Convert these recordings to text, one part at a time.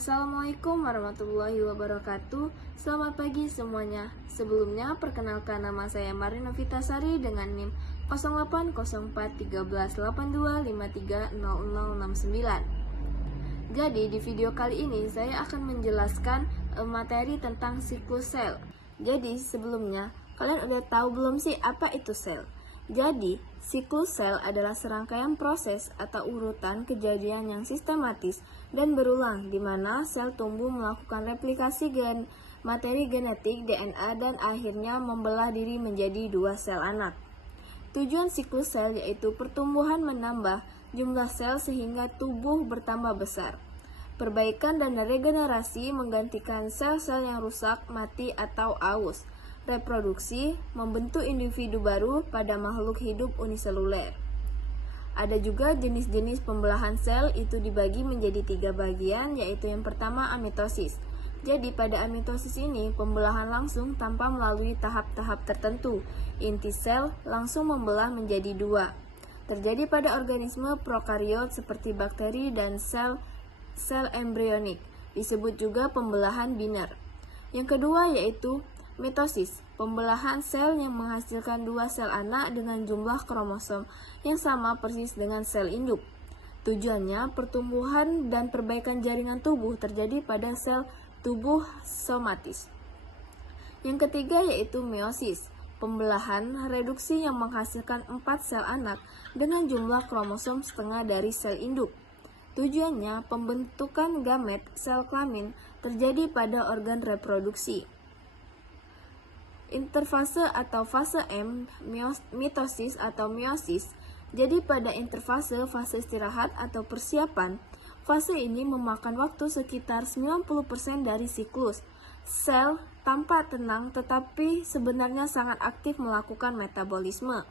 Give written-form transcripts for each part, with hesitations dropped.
Assalamualaikum warahmatullahi wabarakatuh. Selamat pagi semuanya. Sebelumnya, perkenalkan nama saya Marina Vitasari dengan NIM 08041382530069. Jadi, di video kali ini saya akan menjelaskan materi tentang siklus sel. Jadi, sebelumnya, kalian udah tahu belum sih apa itu sel? Jadi, siklus sel adalah serangkaian proses atau urutan kejadian yang sistematis dan berulang di mana sel tumbuh melakukan replikasi materi genetik DNA dan akhirnya membelah diri menjadi dua sel anak. Tujuan siklus sel yaitu pertumbuhan menambah jumlah sel sehingga tubuh bertambah besar. Perbaikan dan regenerasi menggantikan sel-sel yang rusak, mati, atau aus. Reproduksi membentuk individu baru pada makhluk hidup uniseluler. Ada juga jenis-jenis pembelahan sel, itu dibagi menjadi 3 bagian, yaitu yang pertama amitosis. Jadi pada amitosis ini pembelahan langsung tanpa melalui tahap-tahap tertentu. Inti sel langsung membelah menjadi 2. Terjadi pada organisme prokariot seperti bakteri dan sel embrionik. Disebut juga pembelahan biner. Yang kedua yaitu mitosis, pembelahan sel yang menghasilkan 2 sel anak dengan jumlah kromosom yang sama persis dengan sel induk. Tujuannya, pertumbuhan dan perbaikan jaringan tubuh terjadi pada sel tubuh somatis. Yang ketiga yaitu meiosis, pembelahan reduksi yang menghasilkan 4 sel anak dengan jumlah kromosom setengah dari sel induk. Tujuannya, pembentukan gamet sel kelamin terjadi pada organ reproduksi. Interfase atau fase M, mitosis atau meiosis. Jadi pada interfase, fase istirahat atau persiapan, fase ini memakan waktu sekitar 90% dari siklus. Sel tampak tenang tetapi sebenarnya sangat aktif melakukan metabolisme.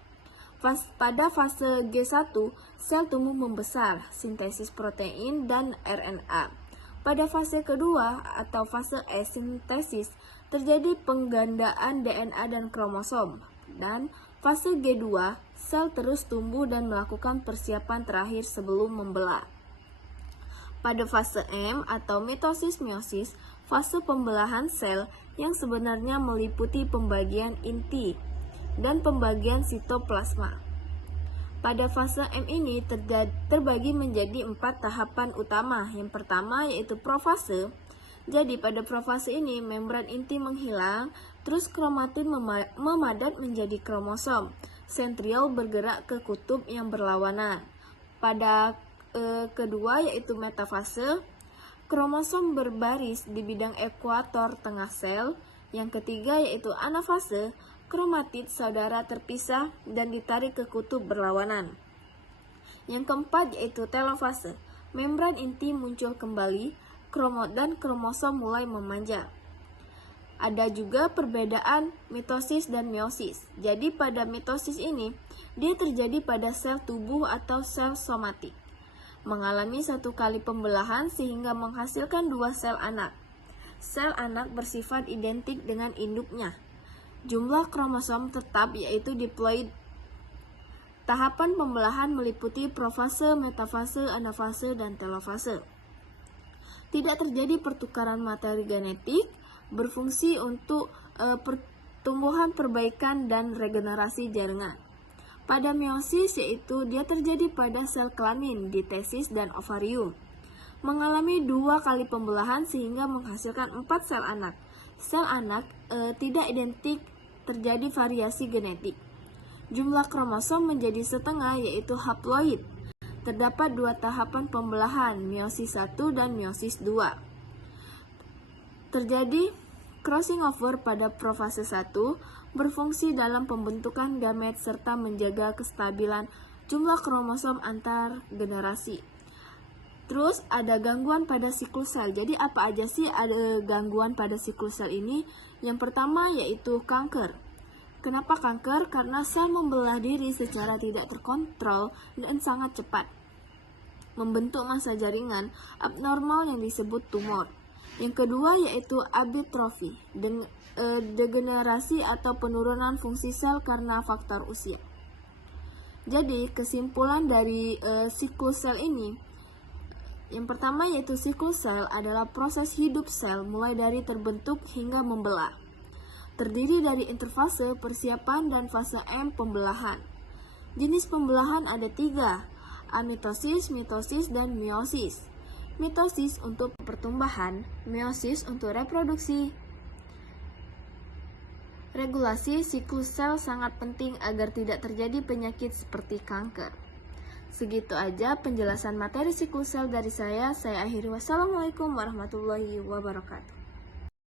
Pada fase G1, sel tumbuh membesar, sintesis protein dan RNA. Pada fase kedua atau fase S, sintesis, terjadi penggandaan DNA dan kromosom. Dan fase G2, sel terus tumbuh dan melakukan persiapan terakhir sebelum membelah. Pada fase M atau mitosis-meiosis, fase pembelahan sel yang sebenarnya meliputi pembagian inti dan pembagian sitoplasma. Pada fase M ini terbagi menjadi 4 tahapan utama. Yang pertama yaitu profase. Jadi pada profase ini membran inti menghilang, terus kromatin memadat menjadi kromosom. Sentriol bergerak ke kutub yang berlawanan. Pada kedua yaitu metafase, kromosom berbaris di bidang ekuator tengah sel. Yang ketiga yaitu anafase, kromatid saudara terpisah dan ditarik ke kutub berlawanan. Yang keempat yaitu telofase, membran inti muncul kembali, dan kromosom mulai memanjang. Ada juga perbedaan mitosis dan meiosis. Jadi pada mitosis ini, dia terjadi pada sel tubuh atau sel somatik. Mengalami 1 kali pembelahan sehingga menghasilkan 2 sel anak. Sel anak bersifat identik dengan induknya. Jumlah kromosom tetap yaitu diploid. Tahapan pembelahan meliputi profase, metafase, anafase, dan telofase. Tidak terjadi pertukaran materi genetik, berfungsi untuk pertumbuhan, perbaikan, dan regenerasi jaringan. Pada meiosis yaitu dia terjadi pada sel kelamin, ditesis, dan ovarium. Mengalami 2 kali pembelahan sehingga menghasilkan 4 sel anak. Sel anak tidak identik, terjadi variasi genetik. Jumlah kromosom menjadi setengah yaitu haploid. Terdapat 2 tahapan pembelahan, meiosis 1 dan meiosis 2. Terjadi crossing over pada profase 1, berfungsi dalam pembentukan gamet serta menjaga kestabilan jumlah kromosom antar generasi. Terus ada gangguan pada siklus sel. Jadi apa aja sih ada gangguan pada siklus sel ini? Yang pertama yaitu kanker. Kenapa kanker? Karena sel membelah diri secara tidak terkontrol dan sangat cepat, membentuk massa jaringan abnormal yang disebut tumor. Yang kedua yaitu abitrofi, degenerasi atau penurunan fungsi sel karena faktor usia. Jadi kesimpulan dari siklus sel ini, Yang pertama yaitu siklus sel adalah proses hidup sel mulai dari terbentuk hingga membelah. Terdiri dari interfase, persiapan, dan fase M pembelahan. Jenis pembelahan ada 3, amitosis, mitosis, dan meiosis. Mitosis untuk pertumbuhan, meiosis untuk reproduksi. Regulasi siklus sel sangat penting agar tidak terjadi penyakit seperti kanker. Segitu aja penjelasan materi siklus sel dari saya. Saya akhiri. Wassalamualaikum warahmatullahi wabarakatuh.